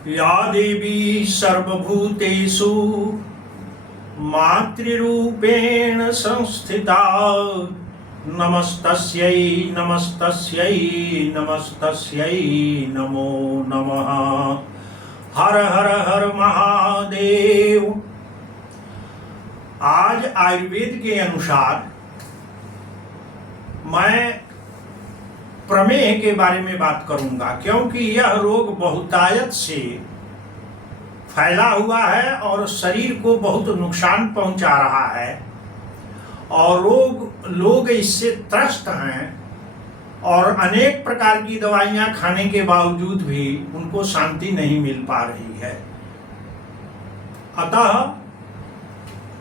या देवी सर्वभूतेषु मातृरूपेण संस्थिता नमस्तस्यै नमस्तस्यै नमस्तस्यै नमो नमः। हर हर हर महादेव। आज आयुर्वेद के अनुसार मैं प्रमेह के बारे में बात करूंगा, क्योंकि यह रोग बहुतायत से फैला हुआ है और शरीर को बहुत नुकसान पहुंचा रहा है और लोग इससे त्रस्त हैं और अनेक प्रकार की दवाइयां खाने के बावजूद भी उनको शांति नहीं मिल पा रही है। अतः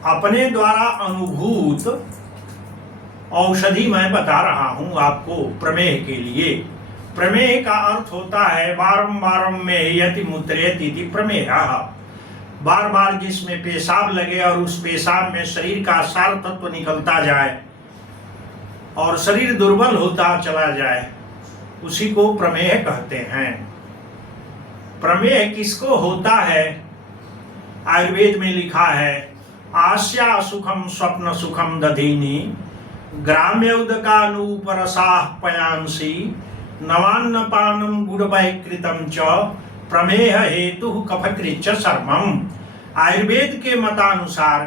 अपने द्वारा अनुभूत औषधि मैं बता रहा हूं आपको प्रमेह के लिए। प्रमेह का अर्थ होता है बारंबार में यति मुत्रेत इति प्रमेहः। बार बार जिसमें पेशाब लगे और उस पेशाब में शरीर का सार तत्व निकलता जाए और शरीर दुर्बल होता चला जाए, उसी को प्रमेह कहते हैं। प्रमेह किसको होता है? आयुर्वेद में लिखा है आस्या सुखम स्वप्न सुखम दधीनी ग्राम्य उदकानुपरसाः पयांसी नवान्न पानम गुड़वैकृतम च प्रमेह हेतु कफकृच्च सर्वम। आयुर्वेद के मतानुसार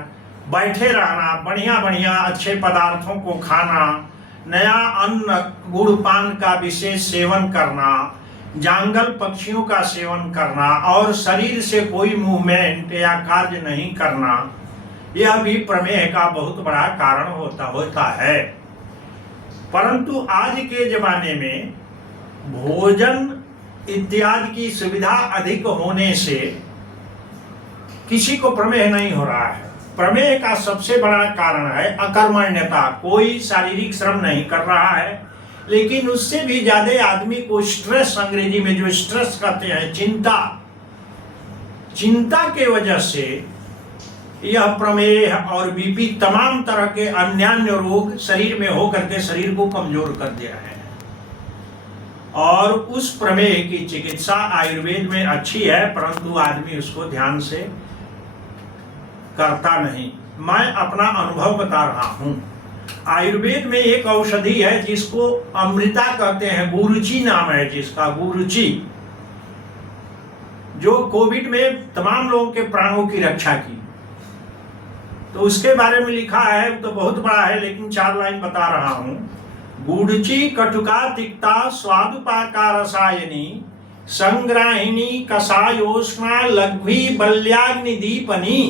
बैठे रहना, बढ़िया बढ़िया अच्छे पदार्थों को खाना, नया अन्न गुड़ पान का विशेष सेवन करना, जांगल पक्षियों का सेवन करना और शरीर से कोई मूवमेंट या कार्य नहीं करना, यह भी प्रमेह का बहुत बड़ा कारण होता है। परंतु आज के जमाने में भोजन इत्यादि की सुविधा अधिक होने से किसी को प्रमेह नहीं हो रहा है। प्रमेह का सबसे बड़ा कारण है अकर्मण्यता। कोई शारीरिक श्रम नहीं कर रहा है, लेकिन उससे भी ज्यादा आदमी को स्ट्रेस, अंग्रेजी में जो स्ट्रेस कहते हैं, चिंता के वजह से यह प्रमेह और बीपी तमाम तरह के अन्यान्य रोग शरीर में होकर के शरीर को कमजोर कर दे रहे हैं। और उस प्रमेह की चिकित्सा आयुर्वेद में अच्छी है, परंतु आदमी उसको ध्यान से करता नहीं। मैं अपना अनुभव बता रहा हूं। आयुर्वेद में एक औषधि है जिसको अमृता कहते हैं, गुरुची नाम है जिसका, गुरुची, जो कोविड में तमाम लोगों के प्राणों की रक्षा की। तो उसके बारे में लिखा है, तो बहुत बड़ा है लेकिन 4 लाइन बता रहा हूं। गुड़ची कटुका तिक्ता स्वादुपाका रसायनी संग्राहिणी कषायोष्णा लघ्वी बल्याग्नि दीपनी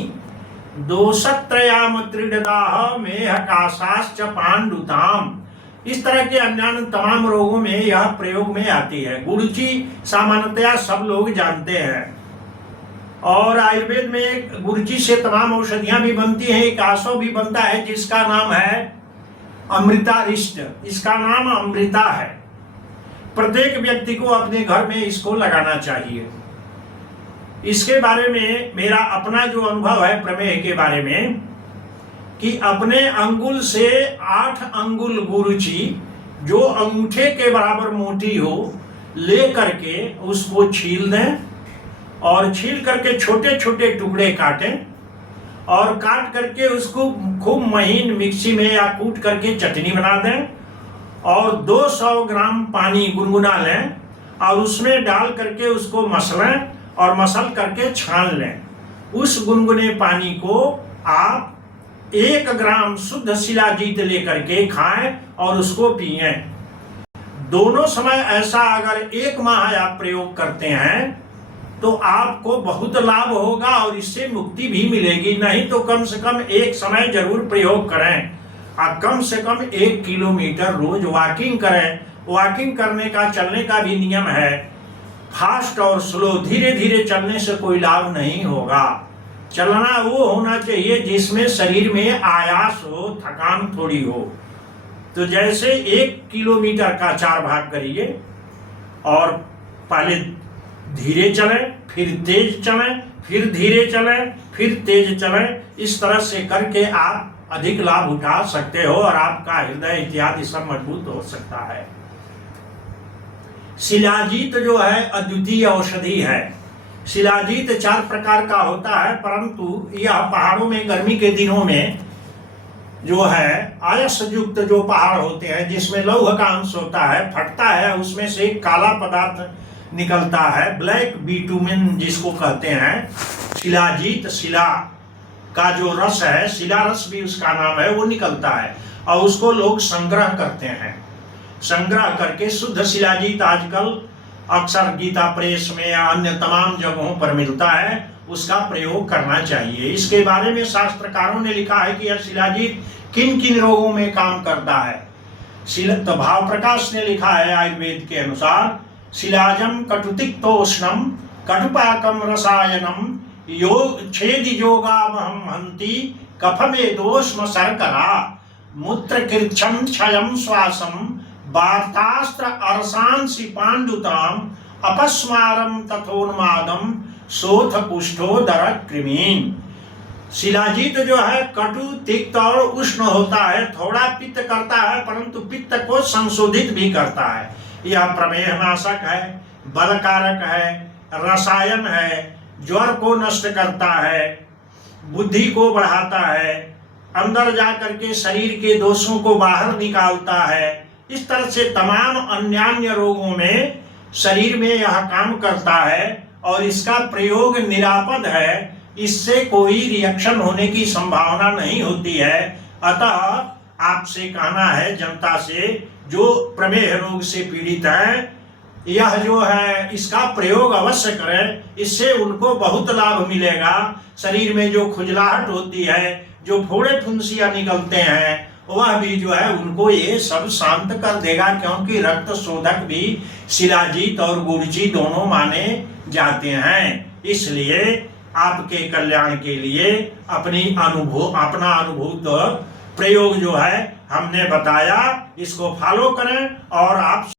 दोषत्रयाम त्रिडदाह मेह काशाश्च पांडुताम। इस तरह के अन्य तमाम रोगों में यह प्रयोग में आती है। गुड़ची सामान्यतया सब लोग जानते हैं और आयुर्वेद में गुरुची से तमाम औषधियां भी बनती हैं। एक आसो भी बनता है जिसका नाम है अमृतारिष्ट। इसका नाम अमृता है। प्रत्येक व्यक्ति को अपने घर में इसको लगाना चाहिए। इसके बारे में मेरा अपना जो अनुभव है प्रमेह के बारे में, कि अपने अंगुल से 8 अंगुल गुरुची जो अंगूठे के बराबर मोटी हो ले करके उसको छील दें और छील करके छोटे छोटे टुकड़े काटें और काट करके उसको खूब महीन मिक्सी में या कूट करके चटनी बना दें और 200 ग्राम पानी गुनगुना लें और उसमें डाल करके उसको मसलें और मसल करके छान लें। उस गुनगुने पानी को आप 1 ग्राम शुद्ध शिलाजीत लेकर के खाएं और उसको पिएं। दोनों समय ऐसा अगर 1 माह आप प्रयोग करते हैं तो आपको बहुत लाभ होगा और इससे मुक्ति भी मिलेगी। नहीं तो कम से कम एक समय जरूर प्रयोग करें और कम से कम 1 किलोमीटर रोज वॉकिंग करें। वॉकिंग करने का, चलने का भी नियम है। फास्ट और स्लो, धीरे धीरे चलने से कोई लाभ नहीं होगा। चलना वो होना चाहिए जिसमें शरीर में आयास हो, थकान थोड़ी हो। तो जैसे 1 किलोमीटर का 4 भाग करिए और पहले धीरे चलें, फिर तेज चलें, फिर धीरे चलें, फिर तेज चलें। इस तरह से करके आप अधिक लाभ उठा सकते हो और आपका हृदय इत्यादि सब मजबूत हो सकता है। शिलाजीत जो है अद्वितीय औषधि है। शिलाजीत 4 प्रकार का होता है, परंतु यह पहाड़ों में गर्मी के दिनों में जो है आयस युक्त जो पहाड़ होते हैं जिसमें लौह का अंश होता है, फटता है, उसमें से एक काला पदार्थ निकलता है, ब्लैक बिटुमेन जिसको कहते हैं। शिलाजीत, शिला का जो रस है, शिला रस भी उसका नाम है, वो निकलता है और उसको लोग संग्रह करते हैं। संग्रह करके शुद्ध शिलाजीत आजकल अक्सर गीता प्रेस में या अन्य तमाम जगहों पर मिलता है, उसका प्रयोग करना चाहिए। इसके बारे में शास्त्रकारों ने लिखा है कि यह शिलाजीत किन किन रोगों में काम करता है। तो भाव प्रकाश ने लिखा है आयुर्वेद के अनुसार, शिलाजम कटुतिक्तोष्णम कटुपाकम रसायनम योग छेद योगावहम हंति कफमेदोष्म शर्करा मूत्र कृच्छम क्षयम श्वासम वार्तास्त्र अरसांसि पांडुताम अपस्मारम तथोन्मादम शोथ पुष्ठो दर कृमीन। शिलाजीत जो है कटु, तिक्त और उष्ण होता है, थोड़ा पित्त करता है, परंतु पित्त को संशोधित भी करता है। यह प्रमेह नाशक है, बलकारक है, रसायन है, ज्वर को नष्ट करता है, बुद्धि को बढ़ाता है, अंदर जाकर के शरीर के दोषों को बाहर निकालता है। इस तरह से तमाम अन्य रोगों में शरीर में यह काम करता है और इसका प्रयोग निरापद है, इससे कोई रिएक्शन होने की संभावना नहीं होती है। अतः आपसे कहना है जनता से जो प्रमेह रोग से पीड़ित है, यह जो है इसका प्रयोग अवश्य करें, इससे उनको बहुत लाभ मिलेगा। शरीर में जो खुजलाहट होती है, जो फोड़े फुंसियां निकलते हैं, वह भी जो है उनको ये सब शांत कर देगा, क्योंकि रक्त शोधक भी शिलाजीत और गुड़ची दोनों माने जाते हैं। इसलिए आपके कल्याण के लिए अपना अनुभूत प्रयोग जो है हमने बताया, इसको फॉलो करें और आप